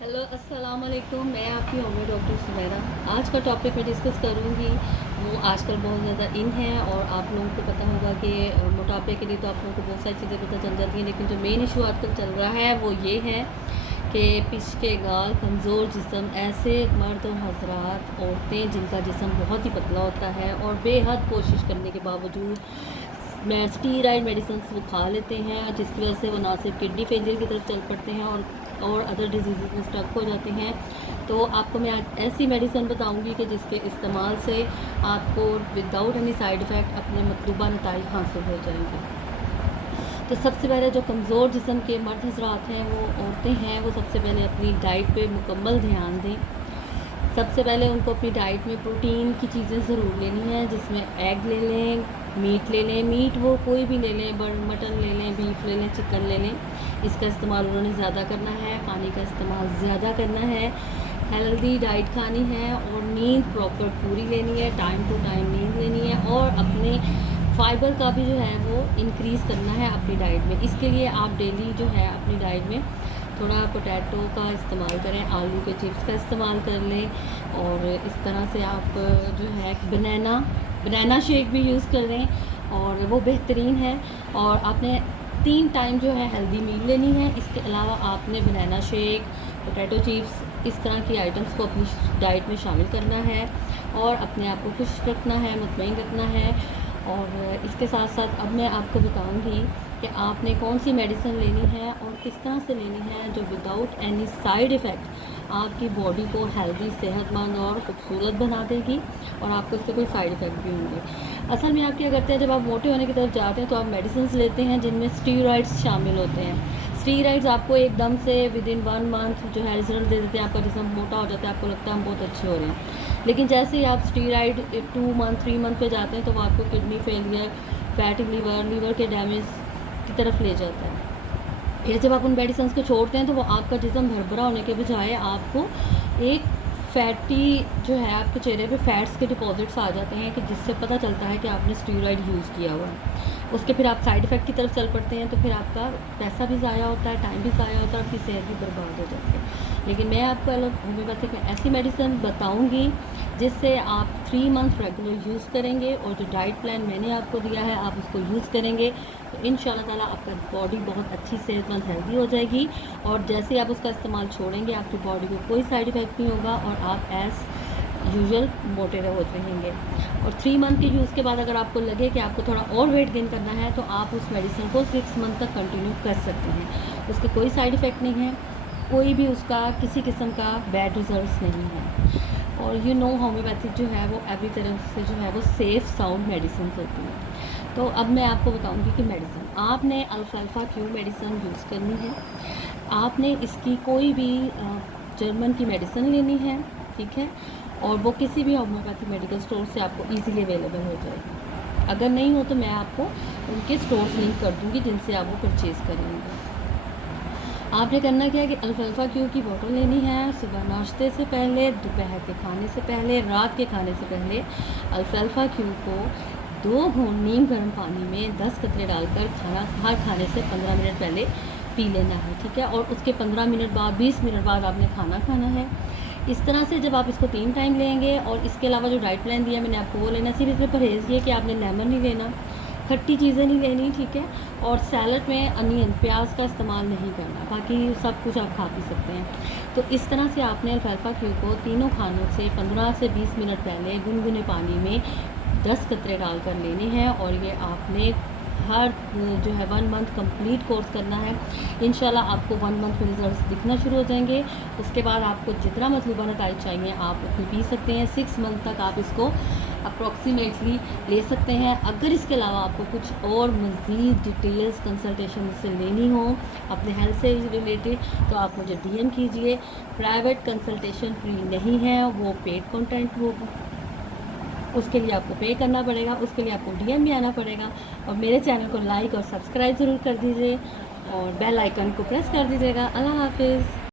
Hello अस्सलाम वालेकुम। मैं आपकी होमियो डॉक्टर सुबैरा। आज का टॉपिक मैं डिस्कस करूँगी वो आजकल बहुत ज़्यादा इन है और आप लोगों को पता होगा कि मोटापे के लिए तो आप लोगों को बहुत सारी चीज़ें पता चल जाती हैं, लेकिन जो मेन इशू आजकल चल रहा है वो ये है कि पिच के गाल, कमज़ोर जिस्म, ऐसे मर्द और हज़रात, औरतें जिनका जिस्म बहुत ही पतला होता है और बेहद कोशिश करने के बावजूद स्टीरॉयड मेडिसिन वो खा लेते हैं, जिसकी वजह से वो ना सिर्फ किडनी फेलियर की तरफ चल पड़ते हैं और अदर डिजीज़ में स्टक हो जाते हैं। तो आपको मैं आज ऐसी मेडिसिन बताऊंगी कि जिसके इस्तेमाल से आपको विदाउट एनी साइड इफ़ेक्ट अपने मतलूबा नताइज हासिल हो जाएंगे। तो सबसे पहले जो कमज़ोर जिस्म के मर्द हज़रात हैं, वो औरतें हैं, वो सबसे पहले अपनी डाइट पे मुकम्मल ध्यान दें। सबसे पहले उनको अपनी डाइट में प्रोटीन की चीज़ें ज़रूर लेनी है, जिसमें एग ले लें, मीट ले लें। मीट वो कोई भी ले लें, मटन ले लें, बीफ ले लें, चिकन ले लें। इसका इस्तेमाल उन्होंने ज़्यादा करना है, पानी का इस्तेमाल ज़्यादा करना है, हेल्दी डाइट खानी है और नींद प्रॉपर पूरी लेनी है, टाइम टू टाइम नींद लेनी है और अपने फाइबर का भी जो है वो इंक्रीज़ करना है अपनी डाइट में। इसके लिए आप डेली जो है अपनी डाइट में थोड़ा पोटैटो का इस्तेमाल करें, आलू के चिप्स का इस्तेमाल कर लें और इस तरह से आप जो है बनाना शेक भी यूज़ कर लें और वो बेहतरीन है। और आपने 3 टाइम जो है हेल्दी मील लेनी है। इसके अलावा आपने बनाना शेक, पोटैटो चिप्स, इस तरह की आइटम्स को अपनी डाइट में शामिल करना है और अपने आप को खुश रखना है, मुतमईन रखना है। और इसके साथ साथ अब मैं आपको बताऊंगी कि आपने कौन सी मेडिसिन लेनी है और किस तरह से लेनी है जो विदाउट एनी साइड इफ़ेक्ट आपकी बॉडी को हेल्दी, सेहतमंद और ख़ूबसूरत बना देगी और आपको इससे कोई साइड इफ़ेक्ट भी होंगे। असल में आप क्या करते हैं, जब आप मोटे होने की तरफ जाते हैं तो आप मेडिसिन लेते हैं जिनमें स्टीरॉइड्स शामिल होते हैं। स्टीरॉइड्स आपको एकदम से विद इन 1 मंथ जो है रिजल्ट दे देते हैं, आपका जिस्म मोटा हो जाता है, आपको लगता है हम बहुत अच्छे हो रहे हैं। लेकिन जैसे ही आप स्टीरॉइड 2 मंथ 3 मंथ पे जाते हैं तो वो आपको किडनी फेलियर, फैटी लीवर के डैमेज की तरफ ले जाता है। फिर जब आप उन मेडिसिन को छोड़ते हैं तो वो आपका जिस्म भरभरा होने के बजाय आपको एक फैटी जो है, आपके चेहरे पे फैट्स के डिपॉजिट्स आ जाते हैं कि जिससे पता चलता है कि आपने स्टीरॉइड यूज़ किया हुआ है। उसके फिर आप साइड इफ़ेक्ट की तरफ चल पड़ते हैं, तो फिर आपका पैसा भी ज़ाया होता है, टाइम भी ज़ाया होता है, आपकी सेहत भी बर्बाद हो जाती है। लेकिन मैं आपको अलग होम्योपैथिक में ऐसी मेडिसिन बताऊंगी जिससे आप 3 मंथ रेगुलर यूज़ करेंगे और जो डाइट प्लान मैंने आपको दिया है आप उसको यूज़ करेंगे तो इंशाल्लाह ताला आपका बॉडी बहुत अच्छी, सेहतमंद, हेल्दी हो जाएगी। और जैसे आप उसका इस्तेमाल छोड़ेंगे आपकी बॉडी को कोई साइड इफ़ेक्ट नहीं होगा और आप एज़ यूजुअल मोटे होते रहेंगे। और 3 मंथ के यूज़ के बाद अगर आपको लगे कि आपको थोड़ा और वेट गेन करना है तो आप उस मेडिसिन को 6 मंथ तक कंटिन्यू कर सकते हैं। उसके कोई साइड इफ़ेक्ट नहीं है, कोई भी उसका किसी किस्म का बैड रिजल्ट्स नहीं है। और होम्योपैथिक जो है वो एवरी तरफ से जो है वो सेफ़ साउंड मेडिसिन होती हैं। तो अब मैं आपको बताऊंगी कि मेडिसिन आपने अल्फाल्फा क्यू मेडिसिन यूज़ करनी है। आपने इसकी कोई भी जर्मन की मेडिसिन लेनी है, ठीक है, और वो किसी भी होम्योपैथिक मेडिकल स्टोर से आपको ईज़िली अवेलेबल हो जाएगी। अगर नहीं हो तो मैं आपको उनके स्टोर्स लिंक कर दूँगी जिनसे आप वो परचेज़ करेंगे। आपने करना क्या है कि अल्फाल्फा क्यू की बोतल लेनी है। सुबह नाश्ते से पहले, दोपहर के खाने से पहले, रात के खाने से पहले अल्फाल्फा क्यू को 2 घूंट नीम गर्म पानी में 10 कतरे डालकर हर खाने से 15 मिनट पहले पी लेना है, ठीक है। और उसके 15 मिनट बाद, 20 मिनट बाद आपने खाना खाना है। इस तरह से जब आप इसको 3 टाइम लेंगे और इसके अलावा जो डाइट प्लान दिया मैंने आपको वो लेना। सिर्फ इसमें परहेज़ ये कि आपने लेमन नहीं लेना, खट्टी चीज़ें नहीं लेनी, ठीक है। और सैलड में अनियन, प्याज का इस्तेमाल नहीं करना, बाकी सब कुछ आप खा पी सकते हैं। तो इस तरह से आपने अल्फाल्फा क्यू को तीनों खानों से 15 से 20 मिनट पहले गुनगुने पानी में 10 कतरे डालकर लेने हैं और ये आपने हर जो है 1 मंथ कंप्लीट कोर्स करना है। इंशाल्लाह आपको 1 मंथ में रिजल्ट्स दिखना शुरू हो जाएंगे। उसके बाद आपको जितना मतलूबा नताइज चाहिए आप उतनी पी सकते हैं। 6 मंथ तक आप इसको अप्रॉक्सीमेटली ले सकते हैं। अगर इसके अलावा आपको कुछ और मज़ीद डिटेल्स कंसल्टेशन मुझसे लेनी हो अपने हेल्थ से रिलेटेड तो आप मुझे DM कीजिए। प्राइवेट कंसल्टेशन फ्री नहीं है, वो पेड कंटेंट होगा, उसके लिए आपको पे करना पड़ेगा, उसके लिए आपको DM भी आना पड़ेगा। और मेरे चैनल को लाइक और सब्सक्राइब ज़रूर कर दीजिए और बेल आइकन को प्रेस कर दीजिएगा। अल्लाह हाफिज़।